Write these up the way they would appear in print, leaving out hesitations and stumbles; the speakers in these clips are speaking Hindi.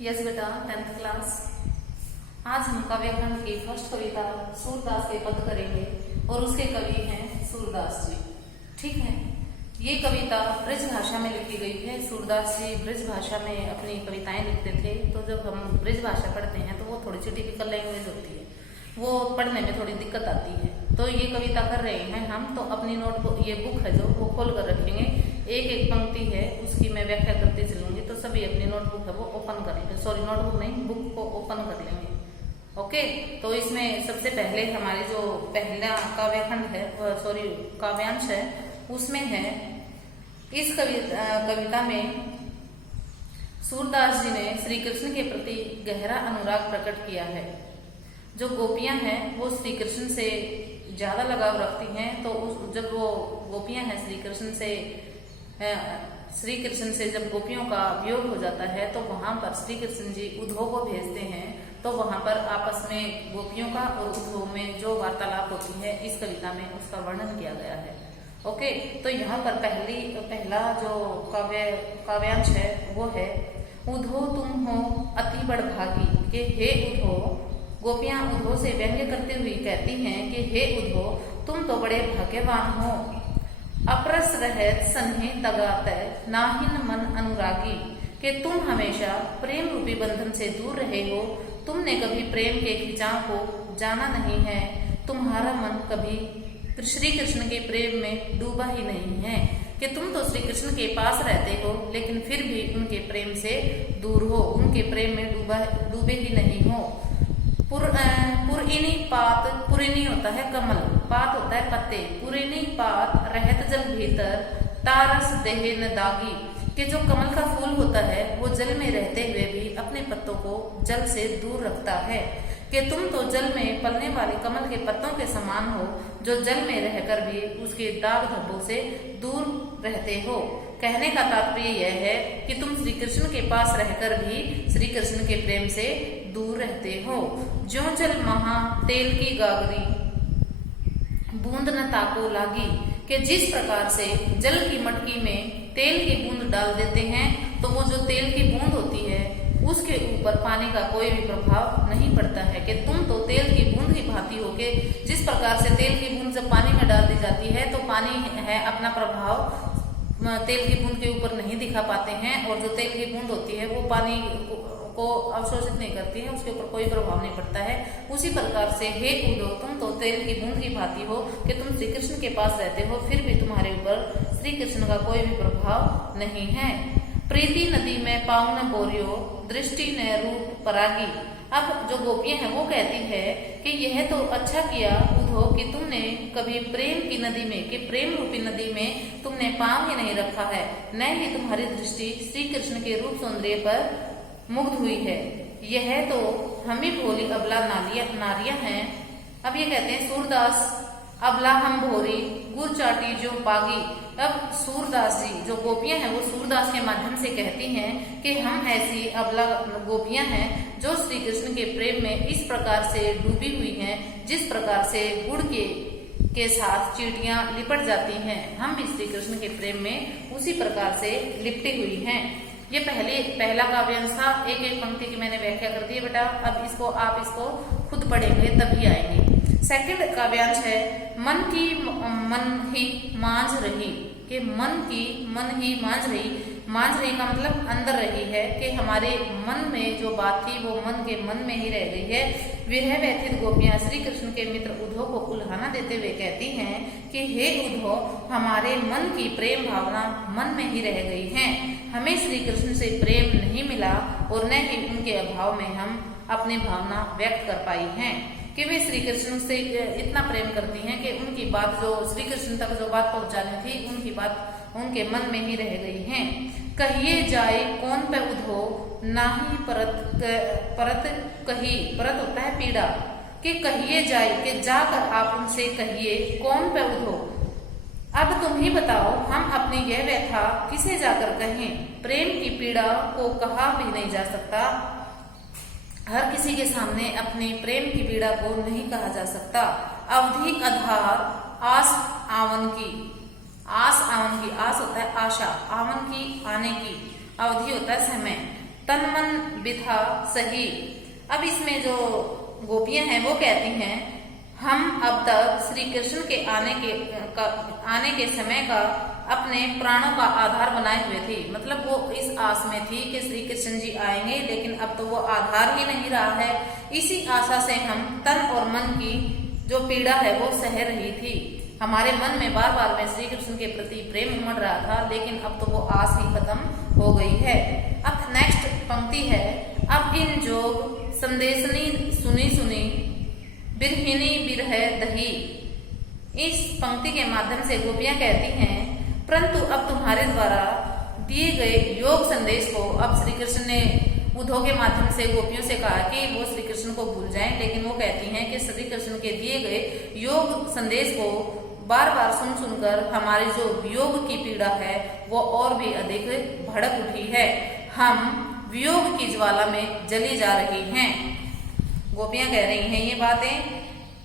यस बेटा, 10th क्लास। आज हम काव्य खंड की फर्स्ट कविता सूरदास के पद करेंगे और उसके कवि हैं सूरदास जी। ठीक है, ये कविता ब्रज भाषा में लिखी गई है। सूरदास जी ब्रज भाषा में अपनी कविताएं लिखते थे। तो जब हम ब्रज भाषा पढ़ते हैं तो वो थोड़ी सी टिपिकल लैंग्वेज होती है, वो पढ़ने में थोड़ी दिक्कत आती है। तो ये कविता कर रहे हैं हम, तो अपनी नोटबुक, ये बुक है जो वो खोल कर रखेंगे। एक एक पंक्ति है उसकी मैं व्याख्या करती चलूंगी, तो सभी अपनी नोटबुक है वो ओपन करेंगे। सॉरी, नोटबुक नहीं, बुक को ओपन कर लेंगे। ओके, तो इसमें सबसे पहले हमारी जो पहला काव्यखंड है, सॉरी काव्यांश है, उसमें है इस कविता में सूरदास जी ने श्री कृष्ण के प्रति गहरा अनुराग प्रकट किया है। जो गोपियां हैं वो श्री कृष्ण से ज्यादा लगाव रखती हैं। तो जब वो गोपियां हैं श्री कृष्ण से जब गोपियों का वियोग हो जाता है तो वहां पर श्री कृष्ण जी उद्धव को भेजते हैं। तो वहां पर आपस में गोपियों का और उद्धव में जो वार्तालाप होती है, इस कविता में उसका वर्णन किया गया है। ओके, तो यहाँ पर पहला जो काव्यांश है वो है, उद्धव तुम हो अति बड़भागी के हे उद्धव। गोपियां उद्धव से व्यंग्य करते हुए कहती हैं कि हे उद्धव, तुम तो बड़े भाग्यवान हो। अपरस रहत सन्हे तगातय नाहिन मन अनुरागी, कि तुम हमेशा प्रेम रूपी बंधन से दूर रहे हो। तुमने कभी प्रेम के खिंचाव को जाना नहीं है। तुम्हारा मन कभी श्री कृष्ण के प्रेम में डूबा ही नहीं है। कि तुम तो श्री कृष्ण के पास रहते हो लेकिन फिर भी उनके प्रेम से दूर हो, उनके प्रेम में डूबे ही नहीं हो। पुरइनी पात, पुरइनी होता है कमल, पात होता है पत्ते। पुरइनी पात रहत जल भीतर तारस देहे न दागी, कि जो कमल का फूल होता है वो जल में रहते हुए भी अपने पत्तों को जल से दूर रखता है। कि तुम तो जल में पलने वाले कमल के पत्तों के समान हो, जो जल में रहकर भी उसके दाग धब्बों से दूर रहते हो। कहने का तात्पर्य यह है कि तुम श्री कृष्ण के पास रहकर भी श्री कृष्ण के प्रेम से दूर रहते हो। ज्यों जल महा तेल की गागरी बूंद न ताको लागी, कि जिस प्रकार से जल की मटकी में तेल की बूंद डाल देते हैं तो वो जो तेल की बूंद होती है उसके ऊपर पानी का कोई भी प्रभाव नहीं पड़ता है। कि तुम तो तेल की बूंद की भांति हो के, जिस प्रकार से तेल की बूंद जब पानी में डाल दी जाती है तो पानी है अपना प्रभाव तेल की बूंद के ऊपर नहीं दिखा पाते हैं, और जो तेल की बूंद होती है वो पानी को अवशोषित नहीं करती है, उसके ऊपर कोई प्रभाव नहीं पड़ता है। उसी प्रकार से हे उद्धव, तुम तो तेल की बूंद की भांति हो कि तुम श्री कृष्ण के पास रहते हो, फिर भी तुम्हारे ऊपर श्री कृष्ण का कोई भी प्रभाव नहीं है। प्रीति नदी में पाँव न बोरियो दृष्टि न रूप परागी। अब जो गोपियां हैं वो कहती है कि यह तो अच्छा किया उद्धव कि तुमने कभी प्रेम की नदी में, कि प्रेम रूपी नदी में तुमने पाँव ही नहीं रखा है, न ही तुम्हारी दृष्टि श्री कृष्ण के रूप सौंदर्य पर मुग्ध हुई है। यह तो हम ही भोली अबला नारियां हैं। अब ये कहते हैं सूरदास, अबला हम भोरी गुर चाटी जो पागी। अब सूरदास जी, जो गोपियां हैं वो सूरदास के माध्यम से कहती हैं कि हम ऐसी अबला गोपियां हैं जो श्री कृष्ण के प्रेम में इस प्रकार से डूबी हुई हैं, जिस प्रकार से गुड़ के साथ चींटियां लिपट जाती हैं, हम भी श्री कृष्ण के प्रेम में उसी प्रकार से लिपटी हुई हैं। ये पहला काव्यांश था। एक एक पंक्ति की मैंने व्याख्या कर दी है बेटा। अब आप इसको खुद पढ़ेंगे तभी आएंगे। सेकंड काव्यांश है, मन ही मांझ रही। कि मन ही मांझ रही का मतलब अंदर रही है, कि हमारे मन में जो बात थी वो मन के मन में ही रह गई है। विरह व्यथित गोपियां श्री कृष्ण के मित्र उद्धव को उल्हाना देते हुए कहती हैं कि हे उद्धव, हमारे मन की प्रेम भावना मन में ही रह गई है। हमें श्री कृष्ण से प्रेम नहीं मिला और न ही उनके अभाव में हम अपनी भावना व्यक्त कर पाई हैं। कि वे श्री कृष्ण से इतना प्रेम करती हैं कि उनकी बात, जो श्री कृष्ण तक जो बात पहुंचानी थी, उनकी बात उनके मन में ही रह गई हैं। कहिए जाए कौन पे उद्धव नाही परत कही, परत होता है पीड़ा। कि कहिए जाए, कि जाकर आप उनसे कहिए कौन पे उद्धव। अब तुम ही बताओ, हम अपनी यह व्यथा किसे जाकर कहें। प्रेम की पीड़ा को कहा भी नहीं जा सकता, हर किसी के सामने अपने प्रेम की पीड़ा को नहीं कहा जा सकता। अवधि आधार आस आवन की, आस होता है आशा, आवन की आने की, अवधि होता है समय। तन मन बिथा सही। अब इसमें जो गोपियां हैं वो कहती हैं, हम अब तक श्री कृष्ण के आने के समय का अपने प्राणों का आधार बनाए हुए थी। मतलब वो इस आस में थी कि श्री कृष्ण जी आएंगे, लेकिन अब तो वो आधार ही नहीं रहा है। इसी आशा से हम तन और मन की जो पीड़ा है वो सह रही थी। हमारे मन में बार बार में श्री कृष्ण के प्रति प्रेम उमड़ रहा था, लेकिन अब तो वो आस ही खत्म हो गई है। अब नेक्स्ट पंक्ति है, अब इन जोग संदेशनी सुनी सुनी बिरहिनी बिरह दही। इस पंक्ति के माध्यम से गोपियां कहती हैं, परंतु अब तुम्हारे द्वारा दिए गए योग संदेश को, अब श्री कृष्ण ने उद्धव के माध्यम से गोपियों से कहा कि वो श्री कृष्ण को भूल जाएं, लेकिन वो कहती हैं कि श्री कृष्ण के दिए गए योग संदेश को बार बार सुन सुनकर हमारी जो वियोग की पीड़ा है वो और भी अधिक भड़क उठी है। हम वियोग की ज्वाला में जली जा रही हैं। गोपियां कह रही हैं ये बातें,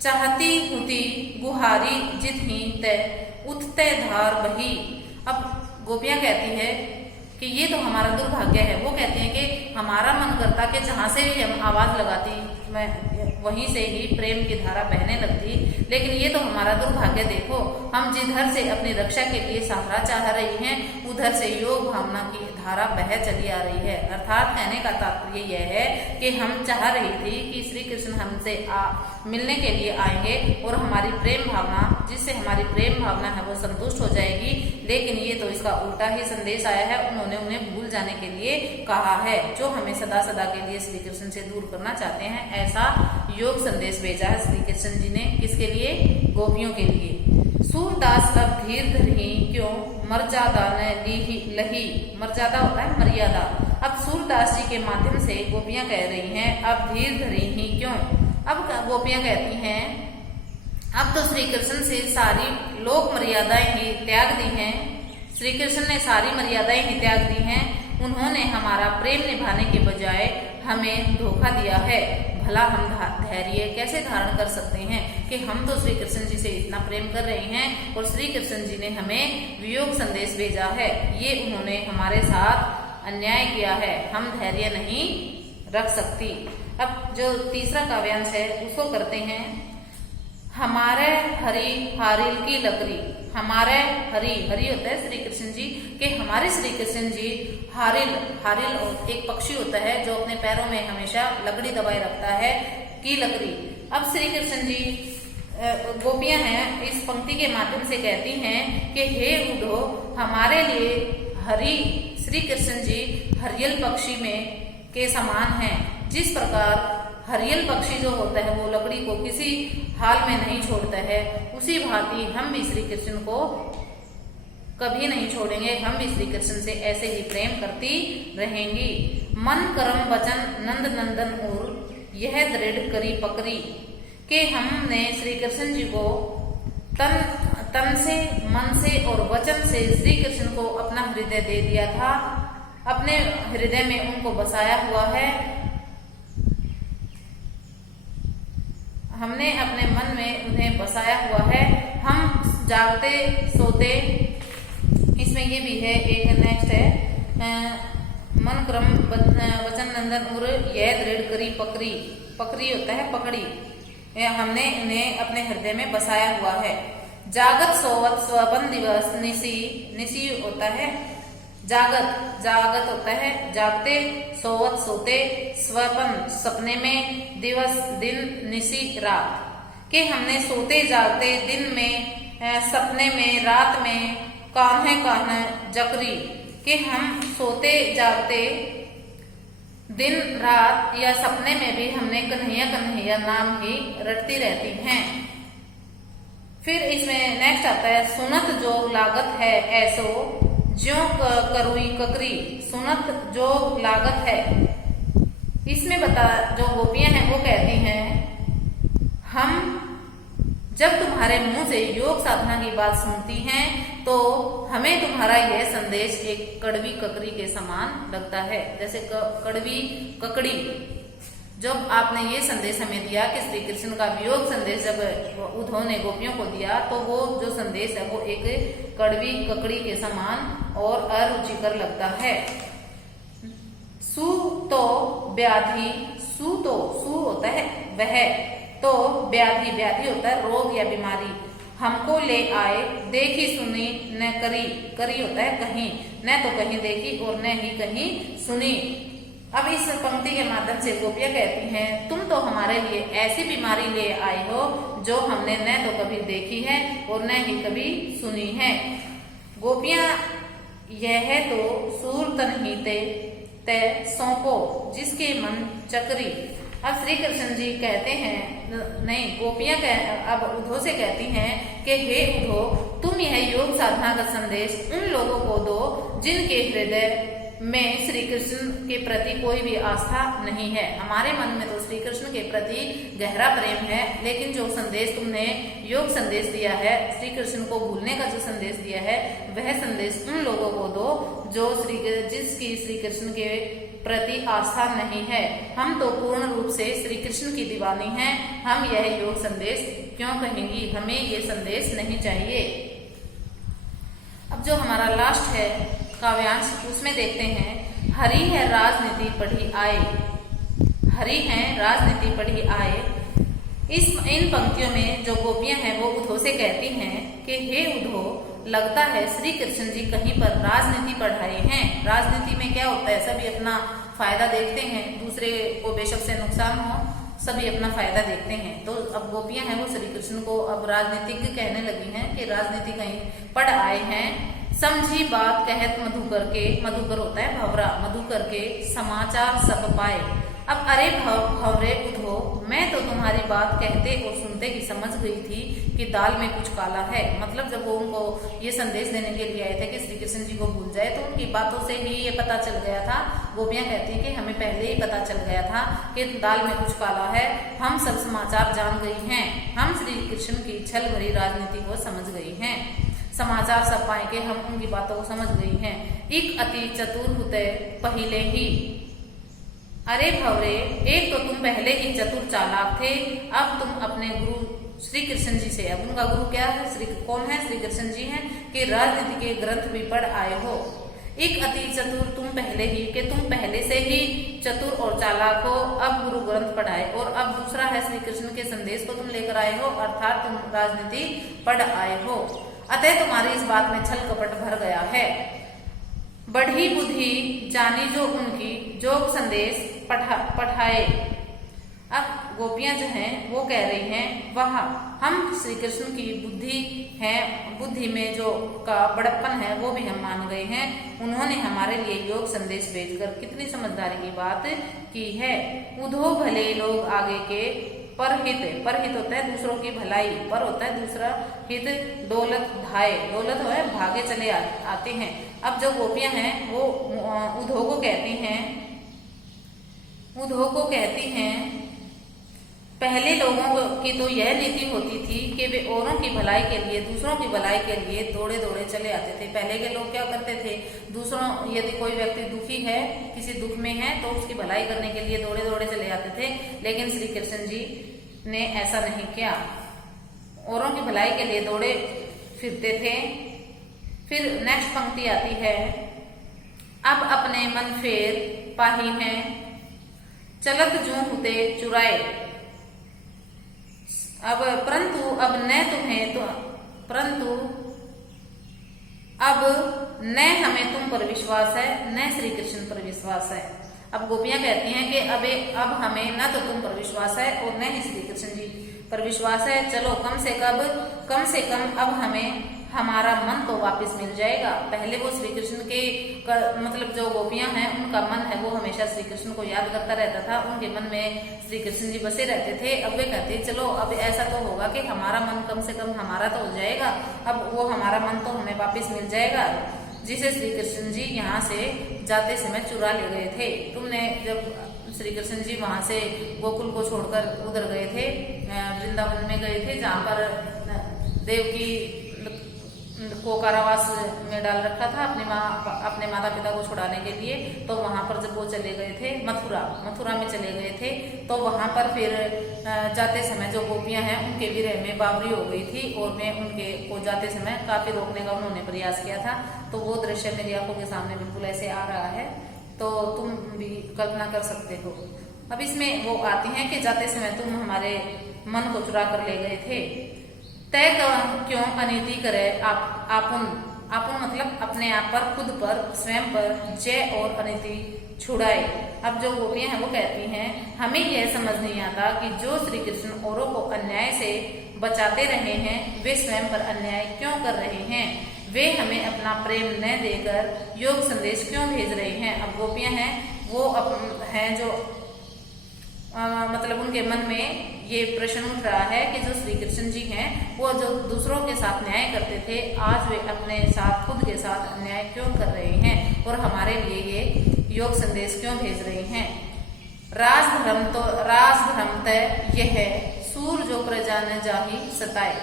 चाहती हुती गुहारी जितनी तय उठते धार बही। अब गोपियां कहती है कि ये तो हमारा दुर्भाग्य है। वो कहती हैं कि हमारा मन करता कि जहां से भी हम आवाज लगाती मैं वहीं से ही प्रेम की धारा बहने लगती, लेकिन ये तो हमारा दुर्भाग्य। देखो, हम जिधर से अपनी रक्षा के लिए सहारा चाह रही हैं, उधर से योग भावना की धारा बह चली आ रही है। अर्थात कहने का तात्पर्य यह है कि हम चाह रही थी कि श्री कृष्ण हमसे मिलने के लिए आएंगे और हमारी प्रेम भावना, जिससे हमारी प्रेम भावना है वो संतुष्ट हो जाएगी, लेकिन ये तो इसका उल्टा ही संदेश आया है। उन्होंने उन्हें भूल जाने के लिए कहा है, जो हमें सदा सदा के लिए श्री कृष्ण से दूर करना चाहते हैं। ऐसा योग संदेश भेजा है श्री कृष्ण जी ने, किसके लिए? गोपियों के लिए। सूरदास अब धीर धरी क्यों मर्यादा ने लही। मर्यादा होता है मर्यादा। अब सूरदास जी के माध्यम से गोपियां कह रही हैं, अब धीर धरी ही क्यों। अब गोपियां कहती हैं, अब तो श्री कृष्ण से सारी लोक मर्यादाएं ही त्याग दी हैं। श्री कृष्ण ने सारी मर्यादाएं ही त्याग दी हैं। उन्होंने हमारा प्रेम निभाने के बजाय हमें धोखा दिया है। भला हम धैर्य कैसे धारण कर सकते हैं कि हम तो श्री कृष्ण जी से इतना प्रेम कर रहे हैं और श्री कृष्ण जी ने हमें वियोग संदेश भेजा है। ये उन्होंने हमारे साथ अन्याय किया है, हम धैर्य नहीं रख सकती। अब जो तीसरा काव्यांश है उसको करते हैं, हमारे हरि हारिल की लकड़ी। हमारे हरि होता है श्री कृष्ण जी के, हमारे श्री कृष्ण जी हारिल एक पक्षी होता है जो अपने पैरों में हमेशा लकड़ी दबाए रखता है, की लकड़ी। अब श्री कृष्ण जी गोपियां हैं इस पंक्ति के माध्यम से कहती हैं कि हे उद्धो, हमारे लिए हरि श्री कृष्ण जी हरियल पक्षी में के समान हैं। जिस प्रकार हरियल पक्षी जो होता है वो लकड़ी को किसी हाल में नहीं छोड़ता है, उसी भांति हम भी श्री कृष्ण को कभी नहीं छोड़ेंगे। हम भी श्री कृष्ण से ऐसे ही प्रेम करती रहेंगी। मन करम वचन नंद नंदन और यह दृढ़ करी पकड़ी कि हमने श्री कृष्ण जी को तन से, मन से और वचन से श्री कृष्ण को अपना हृदय दे दिया था। अपने हृदय में उनको बसाया हुआ है। हमने अपने मन में उन्हें बसाया हुआ है। हम जागते सोते, इसमें ये भी है एक नेक्स्ट है, मन क्रम वचन नंदन और यह दृढ़ करी पकड़ी। पकड़ी होता है पकड़ी। हमने उन्हें अपने हृदय में बसाया हुआ है। जागत सोवत स्वपन दिवस निसी होता है जागत होता है जागते, सोवत सोते, स्वपन सपने में, दिवस दिन, निसी रात। कि हमने सोते जागते दिन में, सपने में, रात में, कान्हे कान्हे जकरी। कि हम सोते जागते दिन रात या सपने में भी हमने कन्हैया कन्हैया नाम ही रटती रहती हैं। फिर इसमें नेक्स्ट आता है, सुनत जो लागत है ऐसो ज्यों करुई ककरी। सुनत जो लागत है, इसमें जो गोपियां हैं वो कहती हैं, हम जब तुम्हारे मुंह से योग साधना की बात सुनती हैं तो हमें तुम्हारा यह संदेश एक कड़वी ककड़ी के समान लगता है। जैसे कड़वी ककड़ी, जब आपने ये संदेश हमें दिया कि श्री कृष्ण का वियोग संदेश जब उद्धव ने गोपियों को दिया तो वो जो संदेश है वो एक कड़वी ककड़ी के समान और अरुचिकर लगता है। सु तो व्याधि, सु होता है वह, तो व्याधि, व्याधि होता है रोग या बीमारी। हमको ले आए, देखी सुनी न करी, करी होता है कहीं, न तो कहीं देखी और न ही कहीं सुनी। अब इस पंक्ति के माध्यम से गोपियां कहती हैं, तुम तो हमारे लिए ऐसी बीमारी ले आए हो जो हमने न तो कभी देखी है और न ही कभी सुनी है। गोपियां यह तो सूर तनहीते तय सौंपो, जिसके मन चक्री। अब श्री कृष्ण जी कहते हैं, नहीं गोपियां अब उद्धव से कहती हैं कि हे उद्धव, तुम यह योग साधना का संदेश उन लोगों को दो जिनके हृदय में श्री कृष्ण के प्रति कोई भी आस्था नहीं है। हमारे मन में तो श्री कृष्ण के प्रति गहरा प्रेम है, लेकिन जो संदेश तुमने योग संदेश दिया है, श्री कृष्ण को भूलने का जो संदेश दिया है, वह संदेश उन लोगों को दो जो जिसकी श्री कृष्ण के प्रति आस्था नहीं है। हम तो पूर्ण रूप से श्री कृष्ण की दीवानी हैं, हम यह योग संदेश क्यों कहेंगी, हमें ये संदेश नहीं चाहिए। अब जो हमारा लास्ट है काव्यांश, उसमें देखते हैं, हरि है राजनीति पढ़ी आए, हरि है राजनीति पढ़ी आए। इन पंक्तियों में जो गोपियां हैं वो उद्धव से कहती हैं कि हे उद्धव, लगता है श्री कृष्ण जी कहीं पर राजनीति पढ़ाए हैं। राजनीति में क्या होता है, सभी अपना फायदा देखते हैं, दूसरे को बेशक से नुकसान हो, सभी अपना फायदा देखते हैं। तो अब गोपियां हैं वो श्री कृष्ण को अब राजनीतिज्ञ कहने लगी हैं कि राजनीति कहीं पढ़ आए हैं। समझी बात कहत मधुकर के, मधुकर होता है भंवरा, मधुकर के समाचार सब पाए। अब अरे भंवरे उद्धव, मैं तो तुम्हारी बात कहते और सुनते ही समझ गई थी कि दाल में कुछ काला है। मतलब जब वो उनको ये संदेश देने के लिए आए थे कि श्री कृष्ण जी को भूल जाए, तो उनकी बातों से ही ये पता चल गया था। गोपियां कहती हैं कि हमें पहले ही पता चल गया था कि दाल में कुछ काला है, हम सब समाचार जान गई हैं, हम श्री कृष्ण की छल भरी राजनीति को समझ गई हैं। समाचार सब पाए के हम उनकी बातों को समझ गई हैं। एक अति चतुर होते पहले ही, अरे भंवरे, एक तो तुम पहले ही चतुर चालाक थे, अब तुम अपने गुरु श्री कृष्ण जी से, अब उनका गुरु क्या है, कौन है, श्री कृष्ण जी हैं, कि राजनीति के ग्रंथ भी पढ़ आए हो। एक अति चतुर तुम पहले ही, कि तुम पहले से ही चतुर और चालाक हो, अब गुरु ग्रंथ पढ़ाए। और अब दूसरा है श्री कृष्ण के संदेश को तुम लेकर आए हो, अर्थात तुम राजनीति पढ़ आए हो, अतः तुम्हारी इस बात में छल कपट भर गया है। बढ़ी बुद्धि जानी जो उनकी, जो संदेश पढ़ाए। अब गोपियां जो हैं वो कह रही हैं, वह हम श्री कृष्ण की बुद्धि है, बुद्धि में जो का बड़प्पन है वो भी हम मान गए हैं। उन्होंने हमारे लिए योग संदेश भेजकर कितनी समझदारी की बात की है। उद्धव भले लोग आगे के परहित, परहित होता है दूसरों की भलाई, पर होता है दूसरा हित, दौलत धाये, दौलत है भागे चले आते हैं। अब जो गोपियां हैं वो उद्धव को कहती हैं, उद्धव को कहती हैं, पहले लोगों की तो यह नीति होती थी कि वे औरों की भलाई के लिए, दूसरों की भलाई के लिए दौड़े दौड़े चले आते थे। पहले के लोग क्या करते थे, दूसरों, यदि कोई व्यक्ति दुखी है, किसी दुख में है, तो उसकी भलाई करने के लिए दौड़े दौड़े चले आते थे। लेकिन श्री कृष्ण जी ने ऐसा नहीं किया, औरों की भलाई के लिए दौड़े फिरते थे। फिर नेक्स्ट पंक्ति आती है, अब अपने मन फेर पाही हैं, चलत जू हुते चुराए। अब परंतु अब न तुम्हें तो, परंतु अब न हमें तुम पर विश्वास है, न श्री कृष्ण पर विश्वास है। अब गोपियां कहती हैं कि अब हमें न तो तुम पर विश्वास है और न ही श्री कृष्ण जी पर विश्वास है। चलो कम से कम अब हमें हमारा मन तो वापस मिल जाएगा। पहले वो श्री कृष्ण के मतलब जो गोपियां हैं उनका मन है वो हमेशा श्री कृष्ण को याद करता रहता था, उनके मन में श्री कृष्ण जी बसे रहते थे। अब वे कहते चलो अब ऐसा तो होगा कि हमारा मन कम से कम हमारा तो हो जाएगा, अब वो हमारा मन तो हमें वापस मिल जाएगा, जिसे श्री कृष्ण जी यहाँ से जाते समय चुरा ले गए थे। तुमने जब श्री कृष्ण जी वहां से गोकुल को छोड़कर उधर गए थे, वृंदावन में गए थे, जहाँ पर देवकी को कारावास में डाल रखा था अपने माता पिता को छुड़ाने के लिए। तो वहां पर जब वो चले गए थे मथुरा में चले गए थे, तो वहां पर फिर जाते समय जो गोपियां हैं उनके विरह में बावरी हो गई थी, और मैं उनके को जाते समय काफी रोकने का उन्होंने प्रयास किया था। तो वो दृश्य मेरी आंखों के सामने बिल्कुल ऐसे आ रहा है। तो तुम भी कल्पना कर सकते हो। अब इसमें वो आती हैं कि जाते समय तुम हमारे मन को चुरा कर ले गए थे, तय क्यों अनिति करे आपुन मतलब अपने आप पर, खुद पर, स्वयं पर जय और अनिति छुड़ाए। अब जो गोपियां हैं वो कहती हैं हमें यह समझ नहीं आता कि जो श्री कृष्ण औरों को अन्याय से बचाते रहे हैं वे स्वयं पर अन्याय क्यों कर रहे हैं, वे हमें अपना प्रेम न देकर योग संदेश क्यों भेज रहे हैं। अब गोपियां हैं वो हैं जो मतलब उनके मन में ये प्रश्न उठ रहा है कि जो श्री कृष्ण जी हैं वो जो दूसरों के साथ न्याय करते थे, आज वे अपने साथ, खुद के साथ अन्याय क्यों कर रहे हैं और हमारे लिए ये योग संदेश क्यों भेज रहे हैं। राजधर्म तय यह है सूर जो प्रजा न जाहि सताए।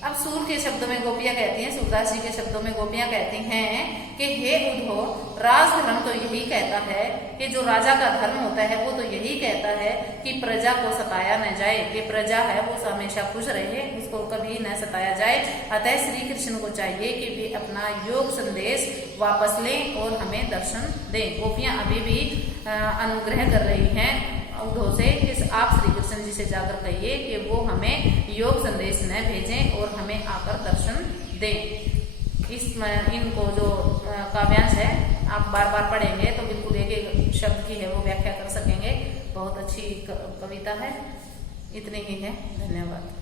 अब सूर के शब्दों में गोपियां कहती हैं, सूरदास जी के शब्दों में गोपियां कहती हैं कि हे उद्धव, राजधर्म तो यही कहता है कि जो राजा का धर्म होता है वो तो यही कहता है कि प्रजा को सताया न जाए, कि प्रजा है वो हमेशा खुश रहे, उसको कभी न सताया जाए। अतः श्री कृष्ण को चाहिए कि वे अपना योग संदेश वापस लें और हमें दर्शन दें। गोपियां अभी भी अनुग्रह कर रही हैं उद्धव से कि आप श्री कृष्ण जी से जाकर कहिए कि वो हमें योग संदेश न भेजें और हमें आकर दर्शन दें। इनको जो काव्यांश है आप बार बार पढ़ेंगे तो बिल्कुल एक शब्द की है वो व्याख्या कर सकेंगे। बहुत अच्छी कविता है। इतनी ही है। धन्यवाद।